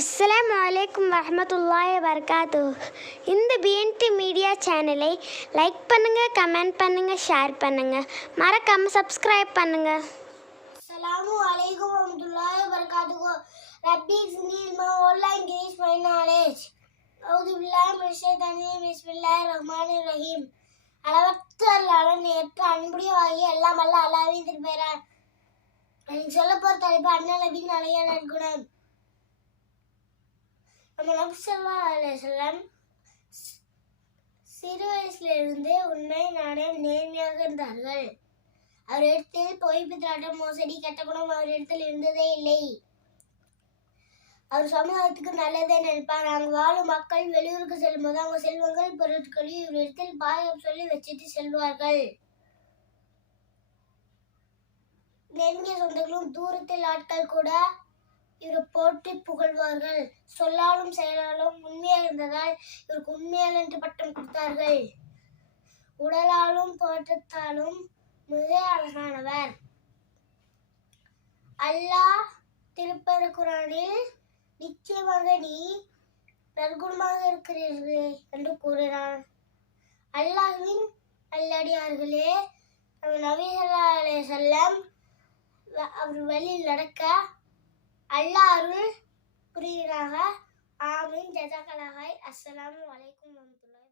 அஸ்லாம் அலைக்கும் வரமத்துல்லாய் வபரகாத்து இந்த பிஎன்டி மீடியா சேனலை லைக் பண்ணுங்கள் கமெண்ட் பண்ணுங்கள் ஷேர் பண்ணுங்கள் மறக்காமல் சப்ஸ்கிரைப் பண்ணுங்கள் Assalamu alaikum வரமத்துல்லாய் wabarakatuh. ரப்பி zidni ஓலா walla மை நாலேஜ் அவுது பில்லாய் மிஷே ஷைத்தானிர் ரஜீம் பிஸ்மில்லாஹிர் ரஹீம். அளவற்ற அல்லாஹ் நேற்று அன்புடைய வாங்கி எல்லாம் அல்ல அல்லாவின் திருப்பெயரான் எனக்கு சொல்ல போகிற தலைப்பு அண்ணல் நபின் அலையா நற்குணம் நபி சொல்லா அலுவலம் சிறு வயசிலிருந்தே உண்மை நாணயம் நேர்மையாக இருந்தார்கள். அவரிடத்தில் பொய் பித்தாட்டம் மோசடி கெட்ட குணம் அவரிடத்தில் இருந்ததே இல்லை. அவர் சமூகத்துக்கு நல்லதே நினைப்பார். அங்கு வாழும் மக்கள் வெளியூருக்கு செல்லும்போது அவங்க செல்வங்கள் பொருட்களையும் இவரிடத்தில் பாதுகாப்பு சொல்லி வச்சுட்டு செல்வார்கள். நெருங்கிய சொந்தங்களும் தூரத்தில் ஆட்கள் கூட இவரை போற்றி புகழ்வார்கள். சொல்லாலும் செயலாலும் உண்மையாக இருந்ததால் இவருக்கு உண்மையால் என்று பட்டம் கொடுத்தார்கள். உடலாலும் தோற்றத்தாலும் மிக அழகானவர். அல்லாஹ் திருப்பர குரானில் நிச்சயமாக நீ நற்குணமாக இருக்கிறீர்கள் என்று கூறினான். அல்லாஹ்வின் அல்லடியார்களே நம்ம நபி ஸல்லல்லாஹு அலைஹி வ- அவர் வழியில் நடக்க அல்லாஹ் அருள் புரியிறாக ஆமீன் அஸ்லாம் வலைக்கும் வந்துள்ளார்